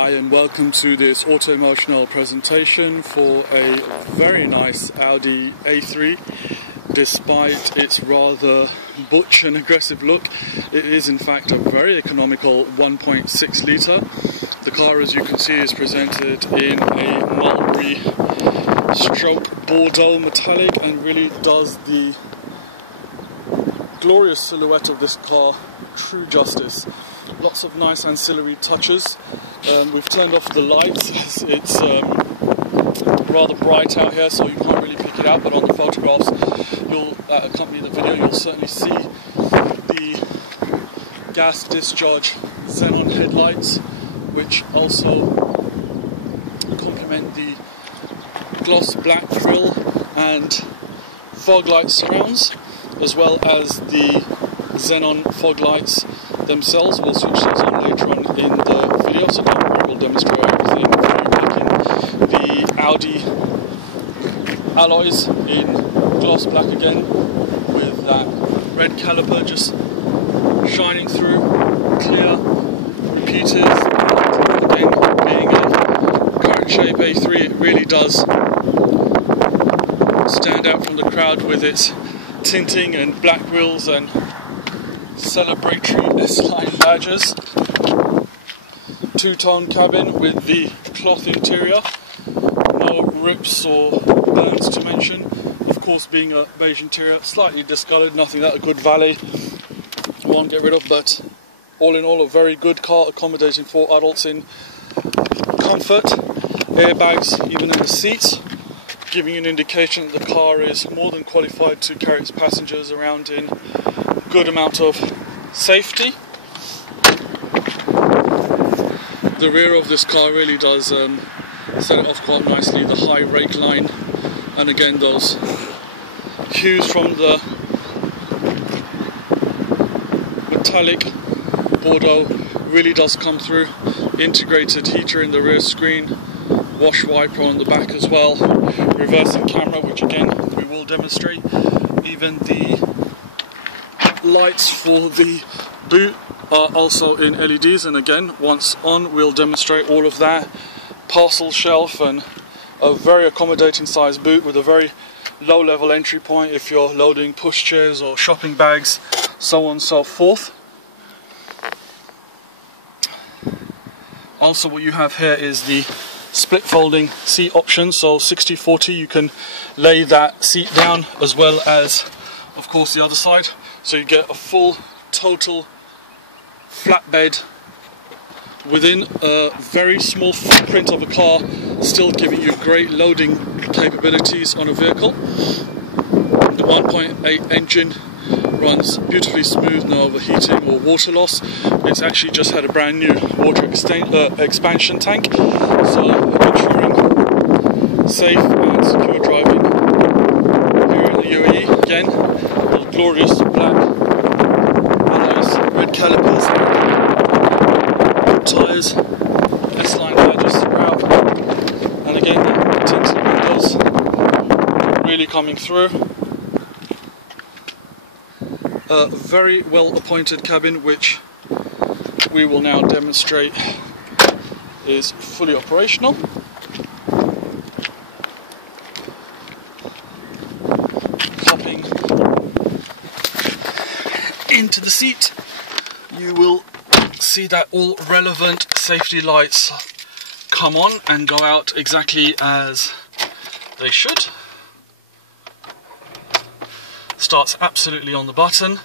Hi and welcome to this auto emotional presentation for a very nice Audi A3. Despite its rather butch and aggressive look, it is in fact a very economical 1.6 litre. The car, as you can see, is presented in a mulberry stroke Bordeaux metallic and really does the glorious silhouette of this car true justice. Lots of nice ancillary touches. We've turned off the lights as it's rather bright out here, so you can't really pick it out, but on the photographs that accompany the video, you'll certainly see the gas discharge xenon headlights, which also complement the gloss black grille and fog light surrounds, as well as the xenon fog lights themselves. We'll switch those on later on in the video, so don't worry, we'll demonstrate everything for you, making the Audi alloys in gloss black again, with that red caliper just shining through, clear repeaters, and again, being a current shape A3, it really does stand out from the crowd with its tinting and black wheels and celebratory S-line badges. Two-tone cabin with the cloth interior, no rips or burns to mention. Of course, being a beige interior, slightly discoloured, nothing that a good valet won't get rid of, but all in all a very good car, accommodating for adults in comfort. Airbags even in the seats, giving an indication that the car is more than qualified to carry its passengers around in good amount of safety. The rear of this car really does set it off quite nicely, the high rake line, and again those hues from the metallic Bordeaux really does come through. Integrated heater in the rear screen, wash wiper on the back as well, reversing camera, which again we will demonstrate. Even the lights for the boot are also in LEDs, and again, once on, we'll demonstrate all of that. Parcel shelf and a very accommodating sized boot with a very low level entry point if you're loading pushchairs or shopping bags, so on and so forth. Also, what you have here is the split folding seat option, so 60/40, you can lay that seat down as well as, of course, the other side, so you get a full total flatbed within a very small footprint of a car, still giving you great loading capabilities on a vehicle. The 1.8 engine runs beautifully smooth, no overheating or water loss. It's actually just had a brand new water expansion tank, so ensuring safe and secure driving here in the UAE. Again, those glorious black alloys, red calipers, tyres, S-line badges throughout, and again the tinted windows really coming through. A very well appointed cabin, which we will now demonstrate is fully operational. Hopping into the seat, you will see that all relevant safety lights come on and go out exactly as they should. Starts absolutely on the button.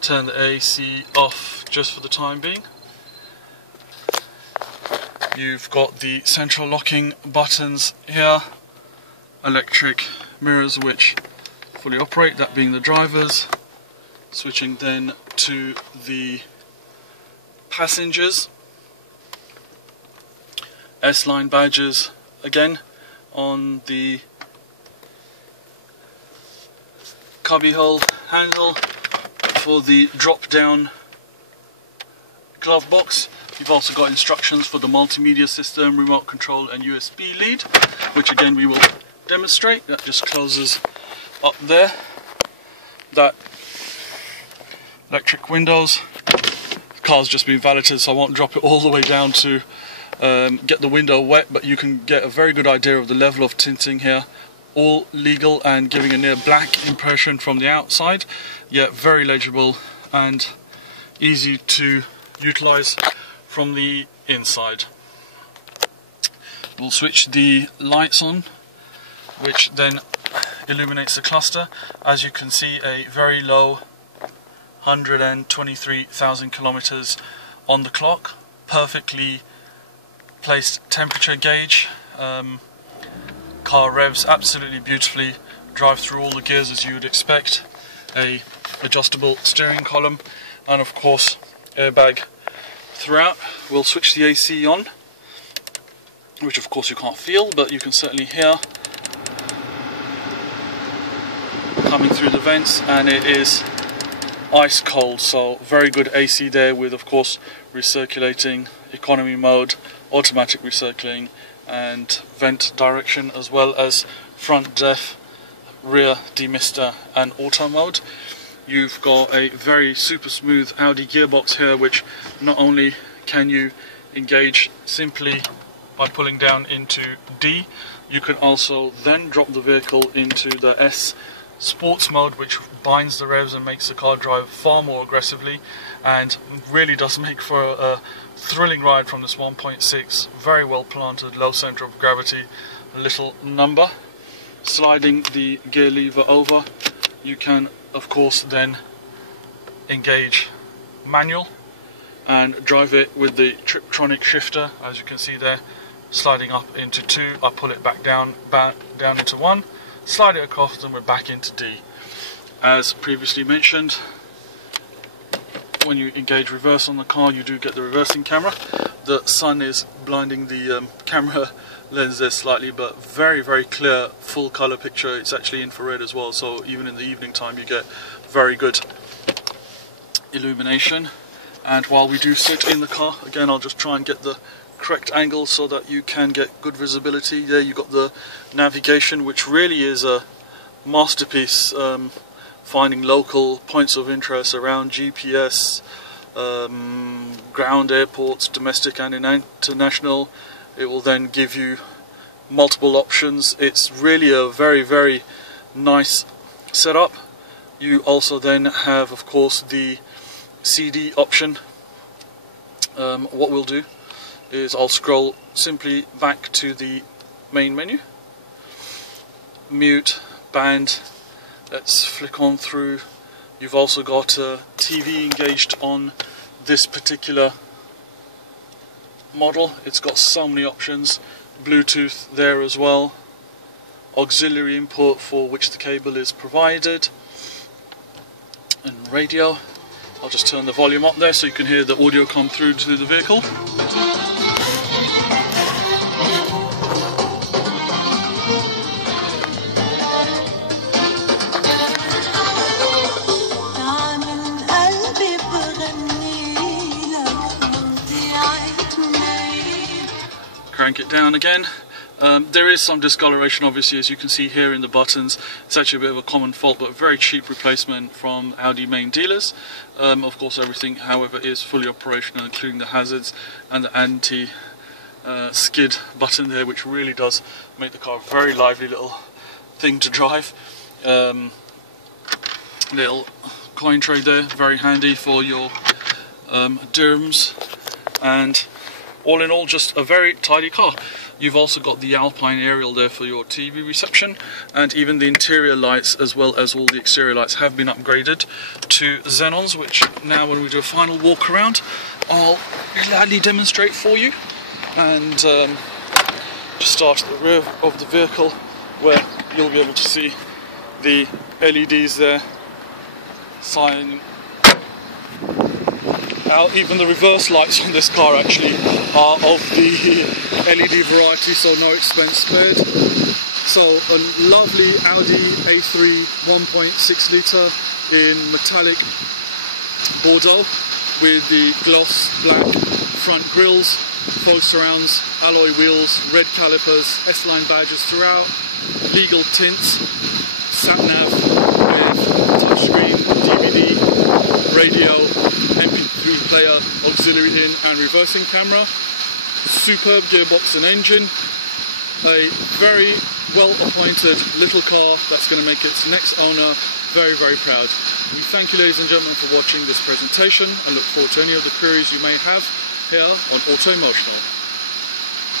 Turn the AC off just for the time being. You've got the central locking buttons here, electric mirrors which fully operate, that being the driver's. Switching then to the passengers. S-line badges again on the cubbyhole handle for the drop-down glove box. You've also got instructions for the multimedia system, remote control and USB lead, which again we will demonstrate. That just closes up there. That electric windows car's just been valeted, so I won't drop it all the way down to get the window wet, but you can get a very good idea of the level of tinting here. All legal and giving a near black impression from the outside, yet very legible and easy to utilize from the inside. We'll switch the lights on, which then illuminates the cluster. As you can see, a very low 123,000 kilometers on the clock, perfectly placed temperature gauge. Car revs absolutely beautifully, drive through all the gears as you would expect. A adjustable steering column, and of course airbag throughout. We'll switch the AC on, which of course you can't feel, but you can certainly hear coming through the vents, and it is ice cold, so very good AC there, with of course recirculating, economy mode, automatic recirculating and vent direction, as well as front def, rear demister and auto mode. You've got a very super smooth Audi gearbox here, which not only can you engage simply by pulling down into D, you can also then drop the vehicle into the S sports mode, which binds the revs and makes the car drive far more aggressively, and really does make for a thrilling ride from this 1.6, very well planted, low center of gravity little number. Sliding the gear lever over, you can of course then engage manual and drive it with the Triptronic shifter, as you can see there, sliding up into 2. I pull it back down into 1, slide it across, and we're back into D. As previously mentioned, when you engage reverse on the car, you do get the reversing camera. The sun is blinding the camera lens there slightly, but very, very clear full color picture. It's actually infrared as well, so even in the evening time you get very good illumination. And while we do sit in the car, again I'll just try and get the correct angle so that you can get good visibility. There you've got the navigation, which really is a masterpiece, finding local points of interest around GPS, ground airports, domestic and international. It will then give you multiple options. It's really a very, very nice setup. You also then have of course the CD option. What we'll do is I'll scroll simply back to the main menu, mute, band. Let's flick on through. You've also got a TV engaged on this particular model. It's got so many options. Bluetooth there as well, auxiliary input for which the cable is provided, and radio. I'll just turn the volume up there so you can hear the audio come through to the vehicle. Crank it down again. There is some discoloration obviously, as you can see here in the buttons. It's actually a bit of a common fault, but very cheap replacement from Audi main dealers. Of course everything however is fully operational, including the hazards and the anti-skid button there, which really does make the car a very lively little thing to drive. Little coin tray there, very handy for your dirhams, and all in all just a very tidy car. You've also got the Alpine aerial there for your TV reception, and even the interior lights as well as all the exterior lights have been upgraded to xenons, which now when we do a final walk around I'll gladly demonstrate for you. And just start at the rear of the vehicle, where you'll be able to see the LEDs there signing out. Even the reverse lights on this car actually are of the LED variety, so no expense spared. So a lovely Audi A3 1.6 litre in metallic Bordeaux with the gloss black front grills, faux surrounds, alloy wheels, red calipers, S-line badges throughout, legal tints, sat-nav with touchscreen, DVD, radio, MP3 MP3 player, auxiliary in and reversing camera, superb gearbox and engine, a very well appointed little car that's going to make its next owner very, very proud. We thank you, ladies and gentlemen, for watching this presentation and look forward to any of the queries you may have here on Auto Emotional.